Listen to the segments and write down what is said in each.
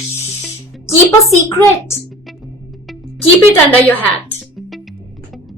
Keep a secret. Keep it under your hat.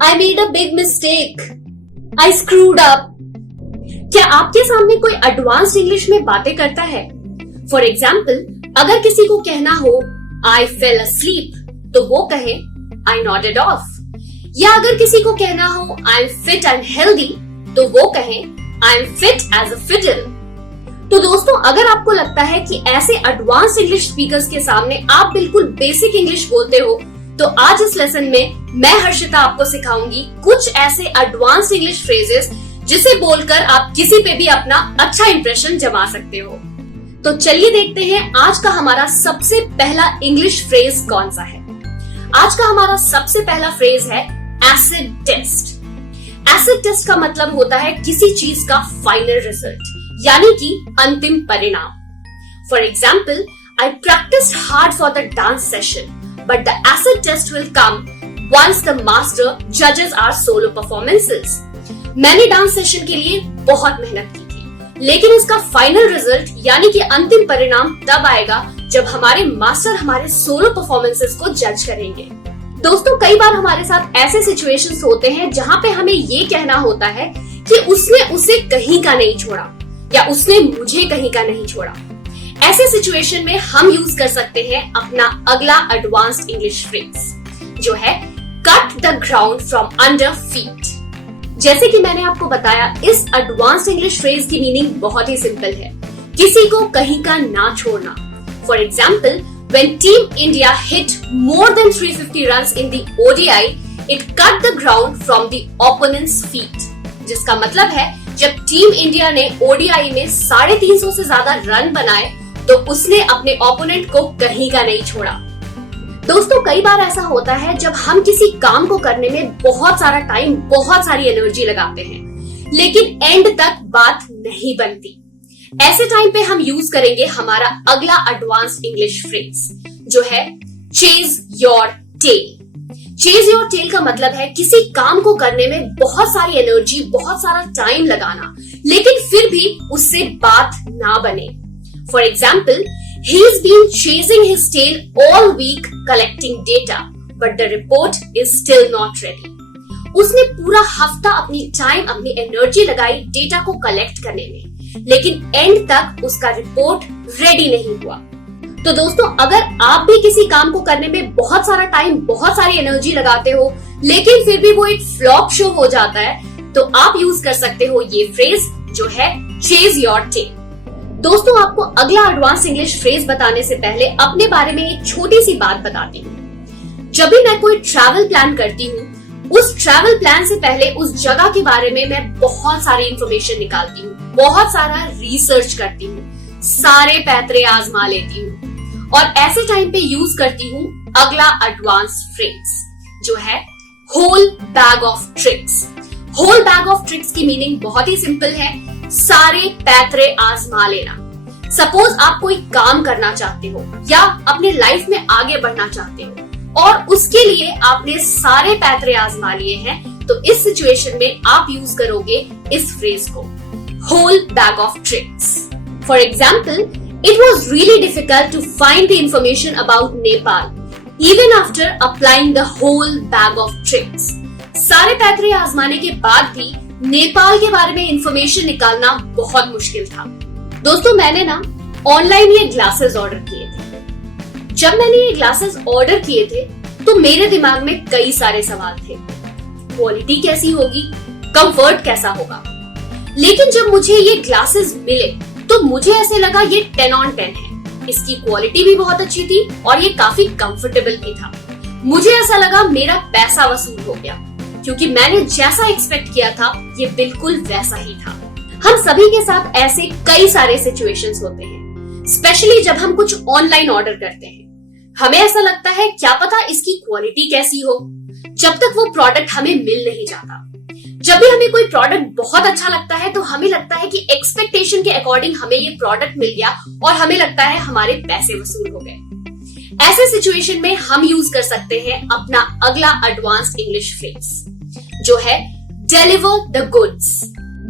I made a big mistake. I screwed up. क्या आपके सामने कोई advanced English में बातें करता है? फॉर एग्जाम्पल, अगर किसी को कहना हो I fell asleep, तो वो कहे I nodded off. या अगर किसी को कहना हो I'm fit and healthy, तो वो कहे I'm fit as a fiddle. तो दोस्तों, अगर आपको लगता है कि ऐसे एडवांस इंग्लिश स्पीकर्स के सामने आप बिल्कुल बेसिक इंग्लिश बोलते हो, तो आज इस लेसन में मैं हर्षिता आपको सिखाऊंगी कुछ ऐसे एडवांस इंग्लिश फ्रेजेस जिसे बोलकर आप किसी पे भी अपना अच्छा इंप्रेशन जमा सकते हो। तो चलिए देखते हैं आज का हमारा सबसे पहला इंग्लिश फ्रेज कौन सा है। आज का हमारा सबसे पहला फ्रेज है एसिड टेस्ट। एसिड टेस्ट का मतलब होता है किसी चीज का फाइनल रिजल्ट, यानी कि अंतिम परिणाम। For example, I practised hard for the dance session, but the acid test will come once the master जजेस आवर सोलो परफॉर्मेंसेस। मैंने डांस सेशन के लिए बहुत मेहनत की थी, लेकिन इसका फाइनल रिजल्ट यानी कि अंतिम परिणाम तब आएगा जब हमारे मास्टर हमारे सोलो परफॉर्मेंसेस को जज करेंगे। दोस्तों, कई बार हमारे साथ ऐसे सिचुएशंस होते हैं जहां पे हमें ये कहना होता है कि उसने उसे कहीं का नहीं छोड़ा या उसने मुझे कहीं का नहीं छोड़ा। ऐसे सिचुएशन में हम यूज कर सकते हैं अपना अगला एडवांस्ड इंग्लिश फ्रेज, जो है cut the ground from under feet. जैसे कि मैंने आपको बताया, इस एडवांस्ड इंग्लिश फ्रेज की मीनिंग बहुत ही सिंपल है, किसी को कहीं का ना छोड़ना। For example, when Team India hit more than 350 runs in the ODI, it cut the ground from the opponent's feet. जिसका मतलब है जब टीम इंडिया ने ओडीआई में 350 से ज्यादा रन बनाए तो उसने अपने ओपोनेंट को कहीं का नहीं छोड़ा। दोस्तों, कई बार ऐसा होता है जब हम किसी काम को करने में बहुत सारा टाइम, बहुत सारी एनर्जी लगाते हैं, लेकिन एंड तक बात नहीं बनती। ऐसे टाइम पे हम यूज करेंगे हमारा अगला एडवांस्ड इंग्लिश फ्रेज, जो है chase your tail. Chase your tail का मतलब है किसी काम को करने में बहुत सारी एनर्जी, बहुत सारा टाइम लगाना, लेकिन फिर भी उससे बात ना बने। For example, he has been chasing his tail all week collecting data, but the report is still not ready. उसने पूरा हफ्ता अपनी टाइम, अपनी एनर्जी लगाई डेटा को कलेक्ट करने में, लेकिन एंड तक उसका रिपोर्ट रेडी नहीं हुआ। तो दोस्तों, अगर आप भी किसी काम को करने में बहुत सारा टाइम, बहुत सारी एनर्जी लगाते हो, लेकिन फिर भी वो एक फ्लॉप शो हो जाता है, तो आप यूज कर सकते हो ये फ्रेज, जो है चेज योर टेल। दोस्तों, आपको अगला एडवांस इंग्लिश फ्रेज बताने से पहले अपने बारे में एक छोटी सी बात बताती हूँ। जब भी मैं कोई ट्रैवल प्लान करती हूँ, उस ट्रैवल प्लान से पहले उस जगह के बारे में मैं बहुत सारी इंफॉर्मेशन निकालती हूँ, बहुत सारा रिसर्च करती हूँ, सारे पैतरे आजमा लेती हूँ और ऐसे टाइम पे यूज करती हूँ अगला एडवांस फ्रेज, जो है whole bag of tricks. Whole bag of tricks की मीनिंग बहुत ही सिंपल है, सारे पैतरे आजमा लेना। सपोज आप कोई काम करना चाहते हो या अपने लाइफ में आगे बढ़ना चाहते हो और उसके लिए आपने सारे पैतरे आजमा लिए हैं, तो इस सिचुएशन में आप यूज करोगे इस फ्रेज को, whole bag of tricks. For example, it was really difficult to find the information about Nepal even after applying the whole bag of tricks. सारे पैतरे आजमाने के बाद भी नेपाल के बारे में इंफॉर्मेशन निकालना बहुत मुश्किल था। दोस्तों, मैंने ना ऑनलाइन ये ग्लासेस ऑर्डर किए थे। जब मैंने ये ग्लासेस ऑर्डर किए थे तो मेरे दिमाग में कई सारे सवाल थे, क्वालिटी कैसी होगी, कंफर्ट कैसा होगा। लेकिन जब मुझे ये ग्लासेस मिले तो मुझे ऐसे लगा ये 10 on 10 है, इसकी क्वालिटी भी बहुत अच्छी थी और ये काफी कंफर्टेबल भी था। मुझे ऐसा लगा मेरा पैसा वसूल हो गया, क्योंकि मैंने जैसा एक्सपेक्ट किया था ये बिल्कुल वैसा ही था। हम सभी के साथ ऐसे कई सारे सिचुएशंस होते हैं, स्पेशली जब हम कुछ ऑनलाइन ऑर्डर करते हैं। हमें ऐसा लगता है क्या पता इसकी क्वालिटी कैसी हो, जब तक वो प्रोडक्ट हमें मिल नहीं जाता। जब भी हमें कोई प्रोडक्ट बहुत अच्छा लगता है तो हमें लगता है कि एक्सपेक्टेशन के अकॉर्डिंग हमें ये प्रोडक्ट मिल गया और हमें लगता है हमारे पैसे वसूल हो गए। ऐसे सिचुएशन में हम यूज कर सकते हैं अपना अगला एडवांस्ड इंग्लिश फ्रेज, जो है deliver the goods.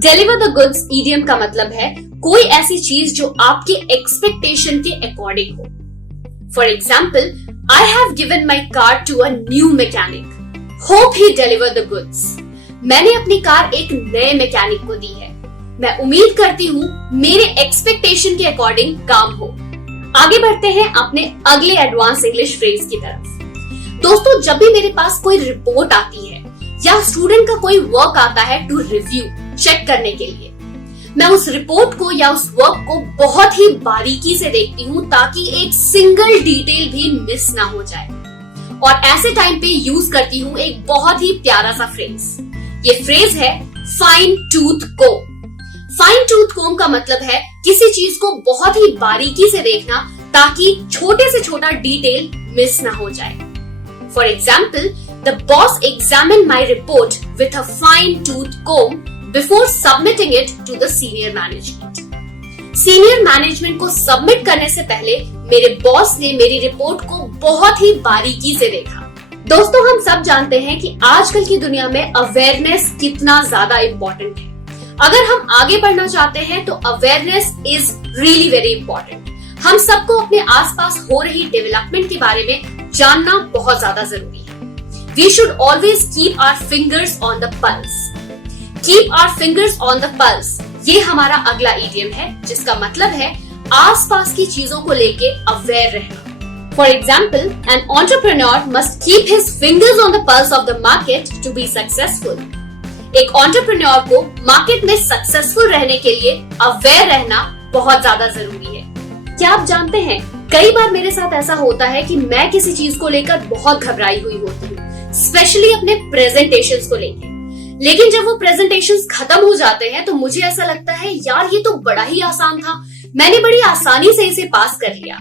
Deliver the goods idiom का मतलब है कोई ऐसी चीज जो आपके एक्सपेक्टेशन के अकॉर्डिंग हो। For example, I have given my car to a new mechanic. Hope he deliver the goods. मैंने अपनी कार एक नए मैकेनिक को दी है। मैं उम्मीद करती हूँ मेरे एक्सपेक्टेशन के अकॉर्डिंग काम हो। आगे बढ़ते हैं अपने अगले एडवांस इंग्लिश फ्रेज की तरफ। दोस्तों, जब भी मेरे पास कोई रिपोर्ट आती है या स्टूडेंट का कोई वर्क आता है टू रिव्यू, चेक करने के लिए, मैं उस रिपोर्ट को या उस वर्क को बहुत ही बारीकी से देखती हूँ ताकि एक सिंगल डिटेल भी मिस ना हो जाए। और ऐसे टाइम पे यूज करती हूँ एक बहुत ही प्यारा सा फ्रेज। ये फ्रेज है फाइन टूथ कोम। फाइन टूथ कोम का मतलब है किसी चीज को बहुत ही बारीकी से देखना ताकि छोटे से छोटा डिटेल मिस ना हो जाए। For example, the boss examine my report with a fine tooth comb before submitting it to the senior management. Senior management को सबमिट करने से पहले मेरे बॉस ने मेरी रिपोर्ट को बहुत ही बारीकी से देखा। दोस्तों, हम सब जानते हैं कि आजकल की दुनिया में अवेयरनेस कितना ज्यादा इंपॉर्टेंट है। अगर हम आगे बढ़ना चाहते हैं तो awareness is really very important. हम सबको अपने आसपास हो रही डेवलपमेंट के बारे में जानना बहुत ज्यादा जरूरी है। We should always keep our fingers on the pulse. Keep our fingers on the pulse, ये हमारा अगला इडियम है, जिसका मतलब है आसपास की चीजों को लेके अवेयर रहना। For example, an entrepreneur must keep his fingers on the pulse of the market to be successful. एक एंटरप्रेन्योर को मार्केट में सक्सेसफुल रहने के लिए अवेयर रहना बहुत ज्यादा जरूरी है। क्या आप जानते हैं, कई बार मेरे साथ ऐसा होता है कि मैं किसी चीज को लेकर बहुत घबराई हुई होती हूँ, स्पेशली अपने प्रेजेंटेशंस को लेकर। लेकिन जब वो प्रेजेंटेशंस खत्म हो जाते हैं तो मुझे ऐसा लगता है, यार ये तो बड़ा ही आसान था, मैंने बड़ी आसानी से इसे पास कर लिया।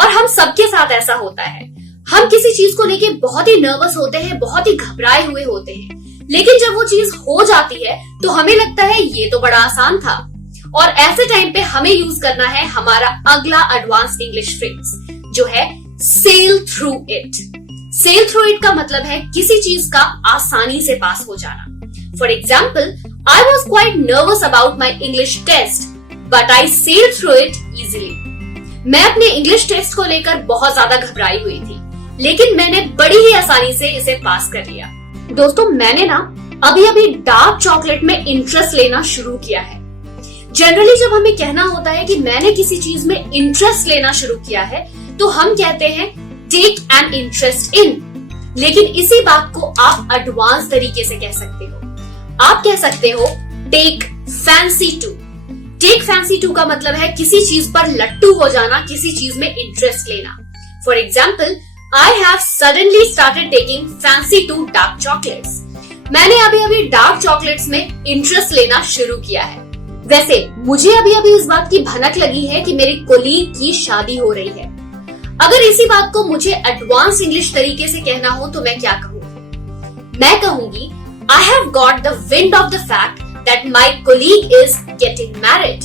और हम सबके साथ ऐसा होता है। हम किसी चीज को लेके बहुत ही नर्वस होते हैं, बहुत ही घबराए हुए होते हैं, लेकिन जब वो चीज हो जाती है तो हमें लगता है ये तो बड़ा आसान था। और ऐसे टाइम पे हमें यूज करना है हमारा अगला एडवांस इंग्लिश फ्रेज, जो है sell through it. Sell through it का मतलब है किसी चीज का आसानी से पास हो जाना। For example, I was quite nervous about my English test but I sell through it easily. मैं अपने इंग्लिश टेस्ट को लेकर बहुत ज्यादा घबराई हुई थी, लेकिन मैंने बड़ी ही आसानी से इसे पास कर लिया। दोस्तों, मैंने ना अभी अभी डार्क चॉकलेट में इंटरेस्ट लेना शुरू किया है। जनरली जब हमें कहना होता है कि मैंने किसी चीज में इंटरेस्ट लेना शुरू किया है तो हम कहते हैं टेक एन इंटरेस्ट इन, लेकिन इसी बात को आप एडवांस तरीके से कह सकते हो। आप कह सकते हो take fancy to. Take fancy to का मतलब है किसी चीज पर लट्टू हो जाना, किसी चीज में इंटरेस्ट लेना। For example, I have suddenly started taking fancy to dark chocolates. मैंने अभी अभी डार्क चॉकलेट्स में इंटरेस्ट लेना शुरू किया है। वैसे मुझे अभी अभी इस बात की भनक लगी है कि मेरी कोलीग की शादी हो रही है। अगर इसी बात को मुझे एडवांस इंग्लिश तरीके से कहना हो तो मैं क्या कहूँगी? मैं कहूंगी I have got the wind of the fact that my colleague is getting married.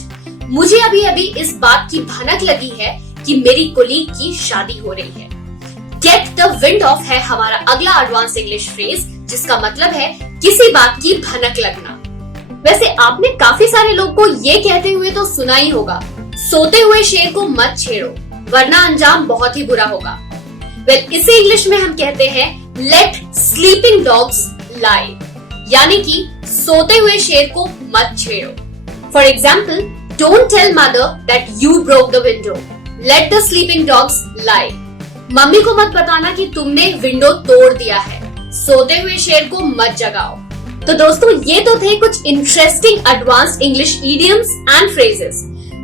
मुझे अभी अभी इस बात की भनक लगी है कि मेरी कोलीग की शादी हो रही है। Get the wind of है हमारा अगला एडवांस इंग्लिश फ्रेज, जिसका मतलब है किसी बात की भनक लगना। वैसे आपने काफी सारे लोग को ये कहते हुए तो सुना ही होगा, सोते हुए शेर को मत छेड़ो वरना अंजाम बहुत ही बुरा होगा। वेल, इसे इंग्लिश में हम कहते हैं लेट स्लीपिंग डॉग्स लाई, यानी कि सोते हुए शेर को मत छेड़ो। For example, don't tell mother that you broke the window, let the sleeping dogs lie. Mummy को मत बताना कि तुमने विंडो तोड़ दिया है, सोते हुए शेर को मत जगाओ। तो दोस्तों, ये तो थे कुछ interesting advance English idioms and phrases.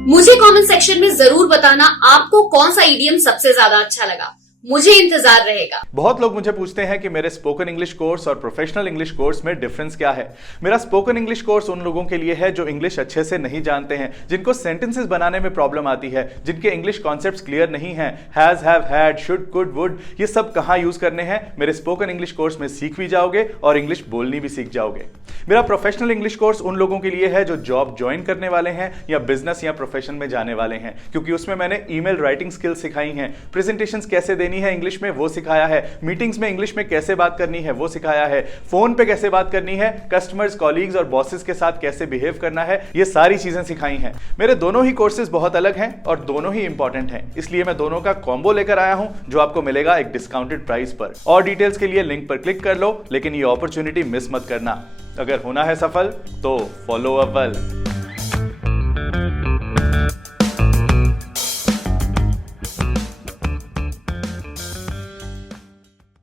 मुझे कमेंट सेक्शन में जरूर बताना आपको कौन सा इडियम सबसे ज्यादा अच्छा लगा। मुझे इंतजार रहेगा। बहुत लोग मुझे पूछते हैं कि मेरे स्पोकन इंग्लिश कोर्स और प्रोफेशनल इंग्लिश कोर्स में डिफरेंस क्या है। मेरा स्पोकन इंग्लिश कोर्स उन लोगों के लिए है जो इंग्लिश अच्छे से नहीं जानते हैं, जिनको सेंटेंसेस बनाने में प्रॉब्लम आती है, जिनके इंग्लिश कॉन्सेप्ट्स क्लियर नहीं है। Has, have, had, should, could, would, ये सब कहाँ यूज करने हैं मेरे स्पोकन इंग्लिश कोर्स में सीख भी जाओगे और इंग्लिश बोलनी भी सीख जाओगे। मेरा प्रोफेशनल इंग्लिश कोर्स उन लोगों के लिए है जो जॉब ज्वाइन करने वाले हैं या बिजनेस या प्रोफेशन में जाने वाले हैं, क्योंकि उसमें मैंने ईमेल राइटिंग स्किल्स सिखाई हैं, प्रेजेंटेशंस कैसे देनी देनी है इंग्लिश में वो सिखाया है, मीटिंग्स में इंग्लिश में कैसे बात करनी है वो सिखाया है, फोन पे कैसे बात करनी है, कस्टमर्स, कॉलीग्स और बॉसेस के साथ कैसे बिहेव करना है, ये सारी चीजें सिखाई हैं। मेरे दोनों ही कोर्सेज बहुत अलग हैं और दोनों ही इंपॉर्टेंट हैं, इसलिए मैं दोनों का कॉम्बो लेकर आया हूं जो आपको मिलेगा एक डिस्काउंटेड प्राइस पर। और डिटेल्स के लिए लिंक पर क्लिक कर लो, लेकिन ये अपॉर्चुनिटी मिस मत करना। अगर होना है सफल तो फॉलो अव्वल।